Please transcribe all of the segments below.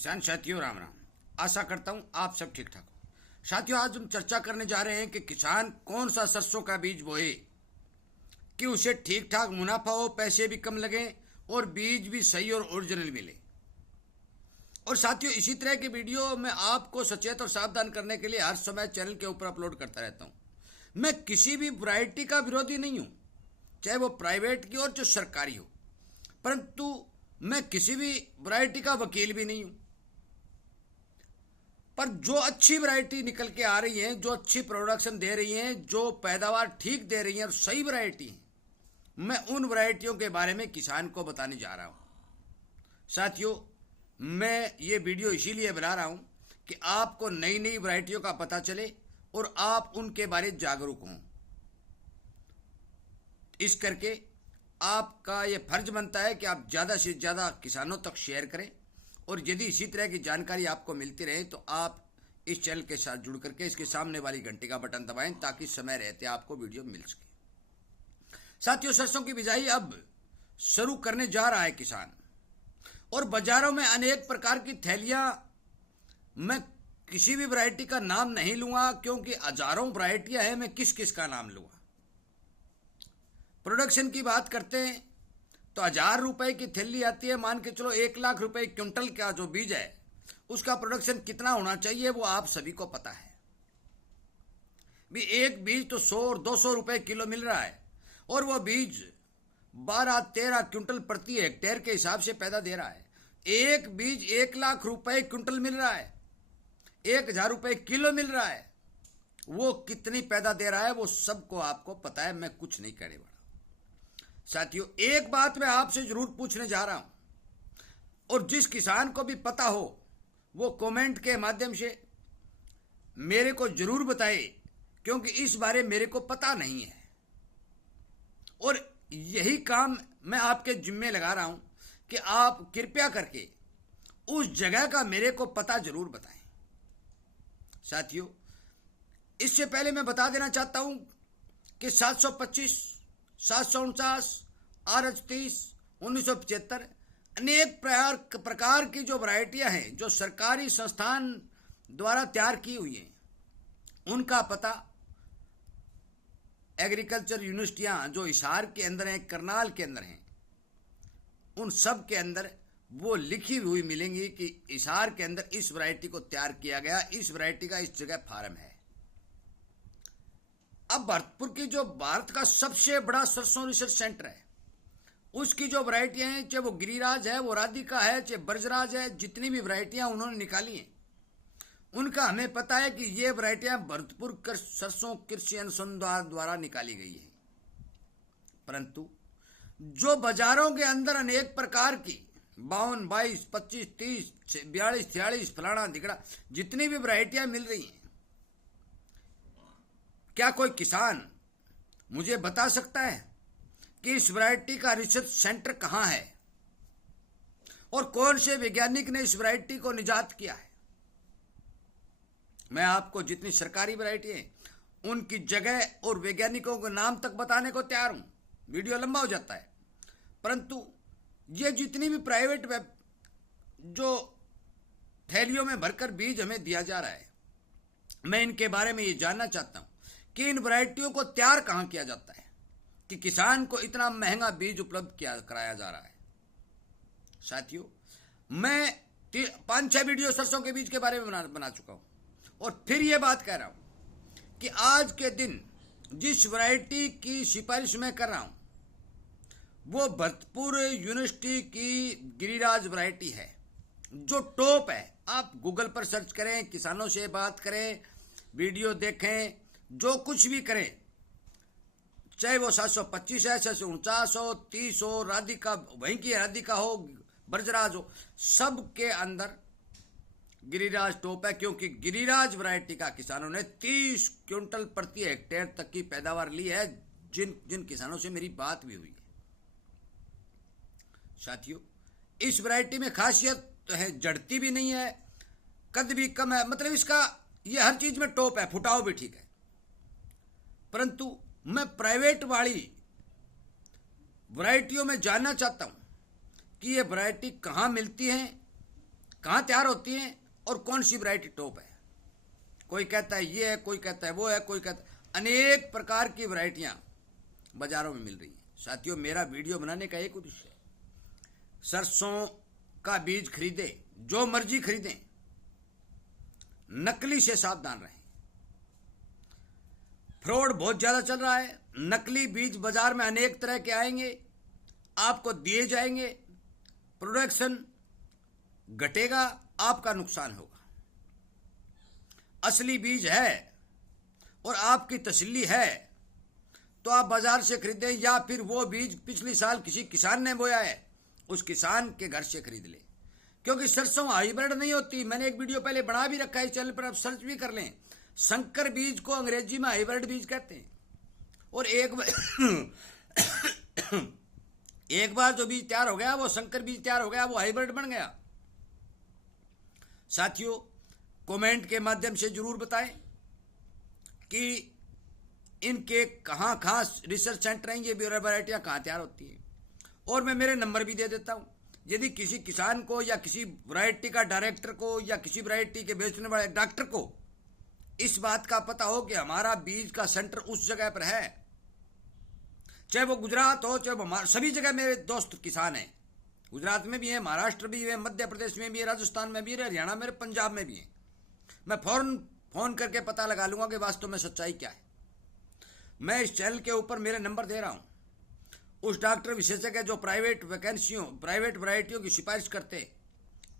किसान साथियों राम राम। आशा करता हूं आप सब ठीक ठाक हो। साथियों, आज हम चर्चा करने जा रहे हैं कि किसान कौन सा सरसों का बीज बोए कि उसे ठीक ठाक मुनाफा हो, पैसे भी कम लगे और बीज भी सही और ओरिजिनल मिले। और साथियों, इसी तरह के वीडियो मैं आपको सचेत और सावधान करने के लिए हर समय चैनल के ऊपर अपलोड करता रहता हूं। मैं किसी भी वैरायटी का विरोधी नहीं हूं, चाहे वो प्राइवेट की हो जो सरकारी हो, परंतु मैं किसी भी वैरायटी का वकील भी नहीं हूं। पर जो अच्छी वैरायटी निकल के आ रही है, जो अच्छी प्रोडक्शन दे रही है, जो पैदावार ठीक दे रही है और सही वैरायटी है, मैं उन वैरायटियों के बारे में किसान को बताने जा रहा हूं। साथियों, मैं ये वीडियो इसीलिए बना रहा हूं कि आपको नई नई वैरायटियों का पता चले और आप उनके बारे में जागरूक हों। इस करके आपका ये फर्ज बनता है कि आप ज़्यादा से ज़्यादा किसानों तक शेयर करें, और यदि इसी तरह की जानकारी आपको मिलती रहे तो आप इस चैनल के साथ जुड़ करके इसके सामने वाली घंटी का बटन दबाएं ताकि समय रहते आपको वीडियो मिल सके। साथियों, सरसों की बिजाई अब शुरू करने जा रहा है किसान, और बाजारों में अनेक प्रकार की थैलियां, मैं किसी भी वैरायटी का नाम नहीं लूंगा क्योंकि हजारों वैरायटियां हैं, मैं किस किस का नाम लूंगा। प्रोडक्शन की बात करते हैं तो 1000 रुपए की थैली आती है, मान के चलो 1 लाख रुपए क्विंटल का जो बीज है उसका प्रोडक्शन कितना होना चाहिए वो आप सभी को पता है। भी एक बीज तो 100 और 200 रुपए किलो मिल रहा है, और वो बीज 12-13 क्विंटल प्रति हेक्टेयर के हिसाब से पैदा दे रहा है। एक बीज 1 लाख रुपए क्विंटल मिल रहा है, 1000 रुपए किलो मिल रहा है, वो कितनी पैदा दे रहा है वो सबको आपको पता है, मैं कुछ नहीं कहने वाला। साथियों, एक बात मैं आपसे जरूर पूछने जा रहा हूं, और जिस किसान को भी पता हो वो कमेंट के माध्यम से मेरे को जरूर बताए, क्योंकि इस बारे मेरे को पता नहीं है, और यही काम मैं आपके जिम्मे लगा रहा हूं कि आप कृपया करके उस जगह का मेरे को पता जरूर बताएं। साथियों, इससे पहले मैं बता देना चाहता हूं कि 725, 749, RH30, 1975 अनेक प्रकार की जो वैरायटियां हैं जो सरकारी संस्थान द्वारा तैयार की हुई हैं, उनका पता एग्रीकल्चर यूनिवर्सिटियां जो हिसार के अंदर हैं, करनाल के अंदर हैं, उन सब के अंदर वो लिखी हुई मिलेंगी कि हिसार के अंदर इस वैरायटी को तैयार किया गया, इस वैरायटी का इस जगह फार्म है। अब भरतपुर की जो भारत का सबसे बड़ा सरसों रिसर्च सेंटर है, उसकी जो वैरायटियां हैं, चाहे वो गिरिराज है, वो राधिका है, चाहे ब्रजराज है, जितनी भी वैरायटियां उन्होंने निकाली हैं, उनका हमें पता है कि ये वैरायटियां भरतपुर सरसों कृषि अनुसंधान द्वारा निकाली गई है। परंतु जो बाजारों के अंदर अनेक प्रकार की 52, 22, 25, 30, 42, 43 फलाना दिगड़ा जितनी भी वैरायटियां मिल रही हैं, क्या कोई किसान मुझे बता सकता है कि इस वैरायटी का रिसर्च सेंटर कहां है और कौन से वैज्ञानिक ने इस वैरायटी को निजात किया है? मैं आपको जितनी सरकारी वैरायटी है उनकी जगह और वैज्ञानिकों के नाम तक बताने को तैयार हूं, वीडियो लंबा हो जाता है। परंतु ये जितनी भी प्राइवेट जो थैलियों में भरकर बीज हमें दिया जा रहा है, मैं इनके बारे में ये जानना चाहता हूं कि इन वैरायटियों को तैयार कहां किया जाता है कि किसान को इतना महंगा बीज उपलब्ध कराया जा रहा है। साथियों, मैं 5-6 वीडियो सरसों के बीज के बारे में बना चुका हूं, और फिर ये बात कह रहा हूं कि आज के दिन जिस वैरायटी की सिफारिश मैं कर रहा हूं वो भरतपुर यूनिवर्सिटी की गिरिराज वैरायटी है, जो टॉप है। आप गूगल पर सर्च करें, किसानों से बात करें, वीडियो देखें, जो कुछ भी करें, चाहे वो 725 है, 749 हो, 30 हो, राधिका वहीं की राधिका हो, ब्रजराज हो, सब के अंदर गिरिराज टॉप है, क्योंकि गिरिराज वैरायटी का किसानों ने 30 क्विंटल प्रति हेक्टेयर तक की पैदावार ली है, जिन किसानों से मेरी बात भी हुई है। साथियों, इस वैरायटी में खासियत तो है, जड़ती भी नहीं है, कद भी कम है, मतलब इसका ये हर चीज में टॉप है, फुटाव भी ठीक है। परंतु मैं प्राइवेट वाली वैरायटियों में जानना चाहता हूं कि ये वैरायटी कहां मिलती है कहाँ तैयार होती हैं और कौन सी वैरायटी टॉप है। कोई कहता है ये है, कोई कहता है वो है, कोई कहता है, अनेक प्रकार की वैरायटियां बाजारों में मिल रही हैं। साथियों, मेरा वीडियो बनाने का एक उद्देश्य है, सरसों का बीज खरीदे, जो मर्जी खरीदें, नकली से सावधान रहें। फ्रॉड बहुत ज्यादा चल रहा है। नकली बीज बाजार में अनेक तरह के आएंगे, आपको दिए जाएंगे, प्रोडक्शन घटेगा, आपका नुकसान होगा। असली बीज है और आपकी तसल्ली है तो आप बाजार से खरीदें, या फिर वो बीज पिछले साल किसी किसान ने बोया है, उस किसान के घर से खरीद लें। क्योंकि सरसों हाइब्रिड नहीं होती। मैंने एक वीडियो पहले बना भी रखा है इस चैनल पर, आप सर्च भी कर लें। संकर बीज को अंग्रेजी में हाइब्रिड बीज कहते हैं। और एक बार जो बीज तैयार हो गया, वो संकर बीज तैयार हो गया, वो हाइब्रिड बन गया। साथियों, कमेंट के माध्यम से जरूर बताएं कि इनके कहां कहां रिसर्च सेंटर हैं, ये वैरायटियां कहां तैयार होती हैं। और मैं मेरे नंबर भी दे देता हूं। यदि किसी किसान को या किसी वैरायटी का डायरेक्टर को या किसी वैरायटी के बेचने वाले डॉक्टर को इस बात का पता हो कि हमारा बीज का सेंटर उस जगह पर है, चाहे वो गुजरात हो, चाहे वो सभी जगह मेरे दोस्त किसान हैं। गुजरात में भी है, महाराष्ट्र भी है, मध्य प्रदेश में भी है, राजस्थान में भी है, हरियाणा में, पंजाब में भी है। मैं फौरन फोन करके पता लगा लूंगा कि वास्तव में सच्चाई क्या है। मैं इस चैनल के ऊपर मेरे नंबर दे रहा हूं। उस डॉक्टर विशेषज्ञ जो प्राइवेट वैकेंसियों, प्राइवेट वैरायटियों की सिफारिश करते,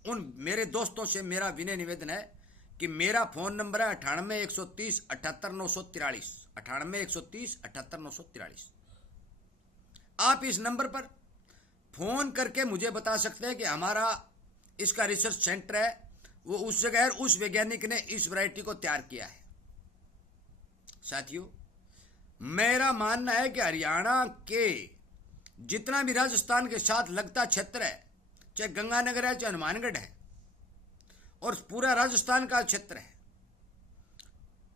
उन मेरे दोस्तों से मेरा विनय निवेदन है कि मेरा फोन नंबर है 98 130 78 943, 98 130 78 943। आप इस नंबर पर फोन करके मुझे बता सकते हैं कि हमारा इसका रिसर्च सेंटर है, वो उस जगह है, उस वैज्ञानिक ने इस वैरायटी को तैयार किया है। साथियों, मेरा मानना है कि हरियाणा के जितना भी राजस्थान के साथ लगता क्षेत्र है, चाहे गंगानगर है, चाहे हनुमानगढ़ है, और पूरा राजस्थान का क्षेत्र है,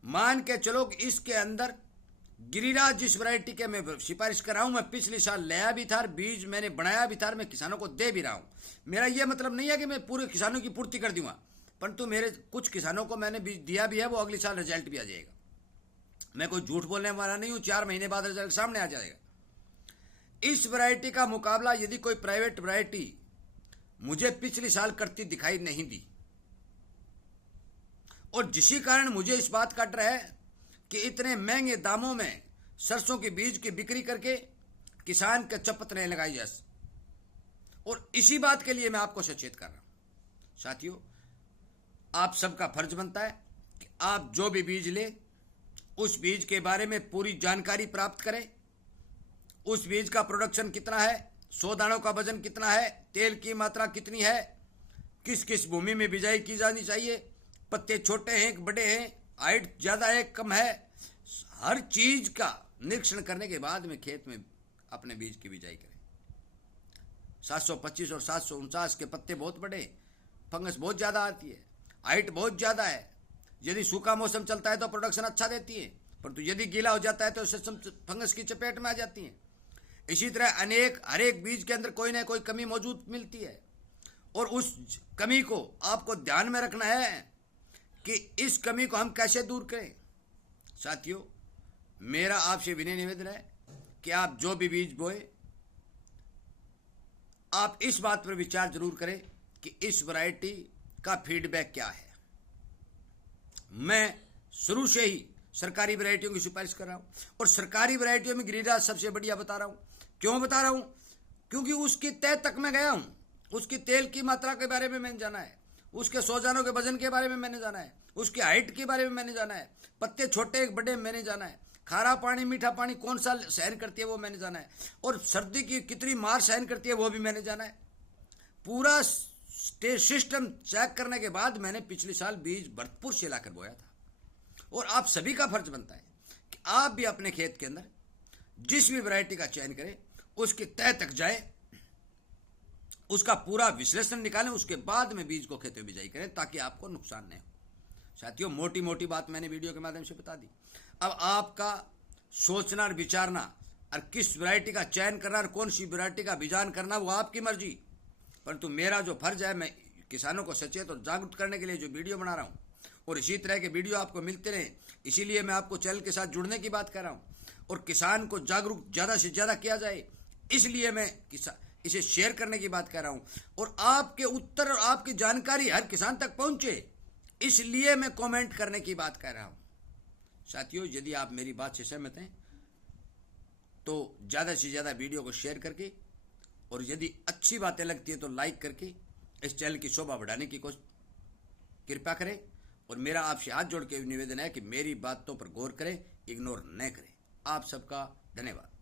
मान के चलो कि इसके अंदर गिरिराज जिस वैरायटी के मैं सिफारिश कर रहा हूं, मैं पिछले साल लाया भी था, बीज मैंने बनाया भी था, मैं किसानों को दे भी रहा हूं। मेरा यह मतलब नहीं है कि मैं पूरे किसानों की पूर्ति कर दूंगा, परंतु मेरे कुछ किसानों को मैंने बीज दिया भी है, वो अगले साल रिजल्ट भी आ जाएगा। मैं कोई झूठ बोलने वाला नहीं हूं, 4 महीने बाद रिजल्ट सामने आ जाएगा। इस वैरायटी का मुकाबला यदि कोई प्राइवेट वैरायटी मुझे पिछले साल करती दिखाई नहीं दी, और जिसी कारण मुझे इस बात का डर है कि इतने महंगे दामों में सरसों के बीज की बिक्री करके किसान के चपत नहीं लगाई जा। और इसी बात के लिए मैं आपको सचेत कर रहा हूं। साथियों, आप सबका फर्ज बनता है कि आप जो भी बीज ले, उस बीज के बारे में पूरी जानकारी प्राप्त करें। उस बीज का प्रोडक्शन कितना है, 100 दानों का वजन कितना है, तेल की मात्रा कितनी है, किस किस भूमि में बिजाई की जानी चाहिए, पत्ते छोटे हैं बड़े हैं, हाइट ज्यादा है कम है, हर चीज का निरीक्षण करने के बाद में खेत में अपने बीज की बिजाई करें। 725 और 749 के पत्ते बहुत बड़े, फंगस बहुत ज्यादा आती है, हाइट बहुत ज्यादा है। यदि सूखा मौसम चलता है तो प्रोडक्शन अच्छा देती है, परंतु यदि गीला हो जाता है तो फंगस की चपेट में आ जाती है। इसी तरह हर एक बीज के अंदर कोई ना कोई कमी मौजूद मिलती है, और उस कमी को आपको ध्यान में रखना है कि इस कमी को हम कैसे दूर करें। साथियों, मेरा आपसे विनय निवेदन है कि आप जो भी बीज बोए, आप इस बात पर विचार जरूर करें कि इस वैरायटी का फीडबैक क्या है। मैं शुरू से ही सरकारी वैरायटियों की सिफारिश कर रहा हूं, और सरकारी वैरायटियों में गिरिराज सबसे बढ़िया बता रहा हूं। क्यों बता रहा हूं? क्योंकि उसकी तह तक मैं गया हूं। उसकी तेल की मात्रा के बारे में मैंने जाना है, उसके 100 दानों के वजन के बारे में मैंने जाना है, उसकी हाइट के बारे में मैंने जाना है, पत्ते छोटे बड़े मैंने जाना है, खारा पानी मीठा पानी कौन सा सहन करती है वो मैंने जाना है, और सर्दी की कितनी मार सहन करती है वो भी मैंने जाना है। पूरा सिस्टम चेक करने के बाद मैंने पिछले साल बीज भरतपुर से लाकर बोया था। और आप सभी का फर्ज बनता है कि आप भी अपने खेत के अंदर जिस भी वैरायटी का चयन करें, उसके तह तक जाए, उसका पूरा विश्लेषण निकालें, उसके बाद में बीज को खेत में बिजाई करें ताकि आपको नुकसान नहीं हो। साथियों, मोटी मोटी बात मैंने वीडियो के माध्यम से बता दी। अब आपका सोचना और विचारना और किस वैरायटी का चयन करना और कौन सी वैरायटी का बीजान करना वो आपकी मर्जी, परंतु मेरा जो फर्ज है, मैं किसानों को सचेत और जागरूक करने के लिए जो वीडियो बना रहा हूँ, और इसी तरह के वीडियो आपको मिलते रहे, इसीलिए मैं आपको चैनल के साथ जुड़ने की बात कर रहा हूँ। और किसान को जागरूक ज़्यादा से ज़्यादा किया जाए, इसलिए मैं इसे शेयर करने की बात कर रहा हूँ। और आपके उत्तर और आपकी जानकारी हर किसान तक पहुँचे, इसलिए मैं कमेंट करने की बात कर रहा हूँ। साथियों, यदि आप मेरी बात से सहमत हैं तो ज़्यादा से ज़्यादा वीडियो को शेयर करके, और यदि अच्छी बातें लगती हैं तो लाइक करके इस चैनल की शोभा बढ़ाने की कृपा करें। और मेरा आपसे हाथ जोड़ के निवेदन है कि मेरी बातों पर गौर करें, इग्नोर न करें। आप सबका धन्यवाद।